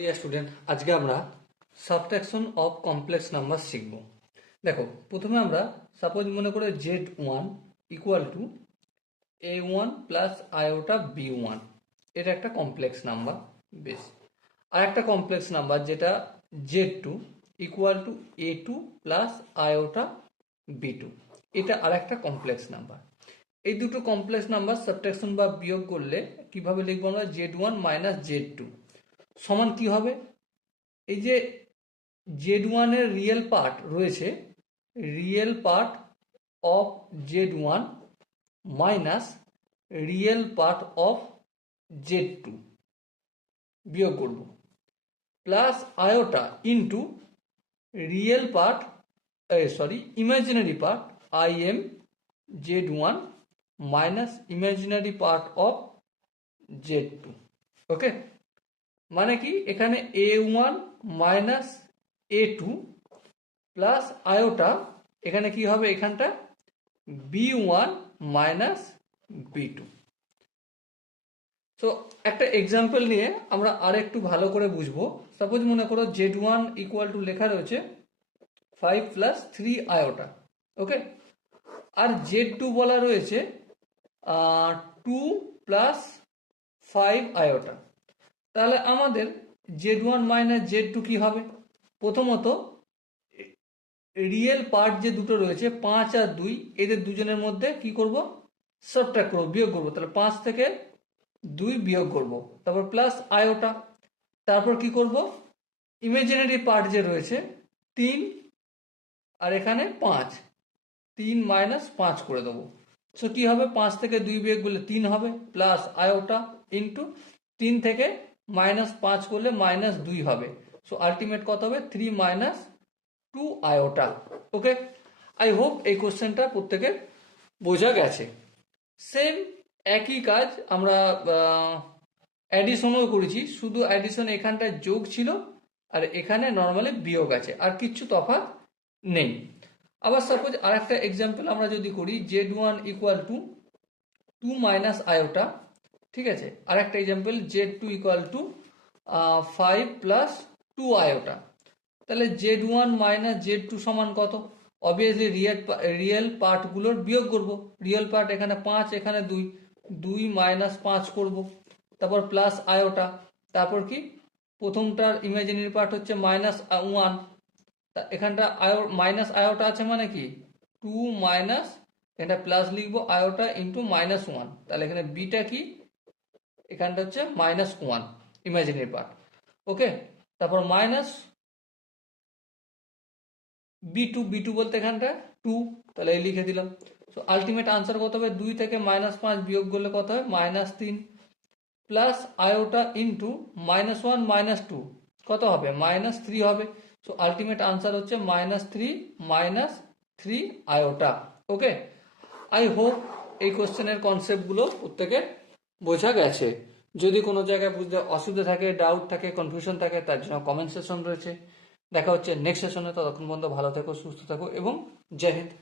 Dear student, আজকে আমরা subtraction of complex number শিখব। দেখো, প্রথমে আমরা সাপোজ মনে করে z1 equal to a1 plus iota b1, এটা একটা কমপ্লেক্স নাম্বার। বেশ, আর একটা কমপ্লেক্স নাম্বার যেটা z2 equal to a2 plus iota b2, এটা আর একটা কমপ্লেক্স নাম্বার। এই দুটো কমপ্লেক্স নাম্বার সাবট্রাকশন বা বিয়োগ করলে কিভাবে লিখবো আমরা? z1 মাইনাস z2 সমান কি হবে? এই যে z1 এর রিয়েল পার্ট রয়েছে, real part of z1 minus real part of z2 বিয়োগ করব, plus iota into real part imaginary part im z1 minus imaginary part of z2। ওকে, মানে কি এখানে a1 minus a2 plus iota, এখানে কি হবে? এখানটা b1 মাইনাস b2। তো একটা এক্সাম্পল নিয়ে আমরা আর একটু ভালো করে বুঝবো। সাপোজ মনে করো z1 ইকুয়াল টু লেখা রয়েছে 5 প্লাস 3 আয়োটা। ওকে, আর z2 বলা রয়েছে 2 প্লাস 5 আয়োটা। তাহলে আমাদের z1 মাইনাস z2 কি হবে? প্রথমত রিয়েল পার্ট যে দুটো রয়েছে 5 আর 2, এদের দুজনের মধ্যে কি করব? সাবট্রাক্ট করব, বিয়োগ করব। তাহলে 5 থেকে 2 বিয়োগ করব, তারপর প্লাস আয়োটা, তারপর কি করব? ইমাজিনারি পার্ট যে রয়েছে 3 আর এখানে 5, 3 মাইনাস 5 করে দেবো। সো কি হবে? 5 থেকে 2 বিয়োগ করলে 3 হবে, প্লাস আয়োটা ইন্টু 3 থেকে মাইনাস 5 করলে মাইনাস 2 হবে। সো আলটিমেট কত হবে? 3 minus 2 iota. Okay, I hope এই কোশ্চেনটা প্রত্যেকের বোঝা গেছে। সেম একই কাজ আমরা অ্যাডিশনও করেছি, শুধু অ্যাডিশন এখানটায় যোগ ছিল আর এখানে নর্মালি বিয়োগ আছে, আর কিচ্ছু তফাৎ নেই। আবার সাপোজ আর একটা এক্সাম্পল আমরা যদি করি, z1 equal to 2 minus iota. ঠিক আছে, আর একটা example z2 equal to 5 plus 2 iota. তাহলে z1 মাইনাস z2 সমান কত? অবভিয়াসলি রিয়েল পার্টগুলোর বিয়োগ করব। রিয়েল পার্ট এখানে 5, এখানে 2, 2 মাইনাস 5 করব, তারপর প্লাস আয়োটা, তারপর কি প্রথমটার ইমাজিনারি পার্ট হচ্ছে মাইনাস 1, এখানটা মাইনাস আয়োটা আছে, মানে কি 2 মাইনাস, এটা প্লাস লিখবো আয়োটা ইন্টু মাইনাস 1। তাহলে এখানে বিটা কি? এখানটা হচ্ছে মাইনাস 1 ইমাজিনারি পার্ট। ওকে, তারপর মাইনাস b2 বলতে এখানটা 2, তাহলে এই লিখে দিলাম। সো আলটিমেট আনসার কত হবে? 2 থেকে মাইনাস 5 বিয়োগ করলে কত হয়? Minus 3, plus iota into minus 1 minus 2 কত হবে? মাইনাস 3 হবে। সো আলটিমেট আনসার হচ্ছে minus 3 iota. Okay, I hope এই কোশ্চেনের কনসেপ্টগুলো প্রত্যেকের বোঝা গেছে। যদি কোনো জায়গায় বুঝতে অসুবিধা থাকে, ডাউট থাকে, কনফিউশন থাকে, তার জন্য কমেন্ট সেকশন রয়েছে। দেখা হচ্ছে নেক্সট সেশনে। ততক্ষণ পর্যন্ত ভালো থেকো, সুস্থ থাকো এবং জয় হিন্দ।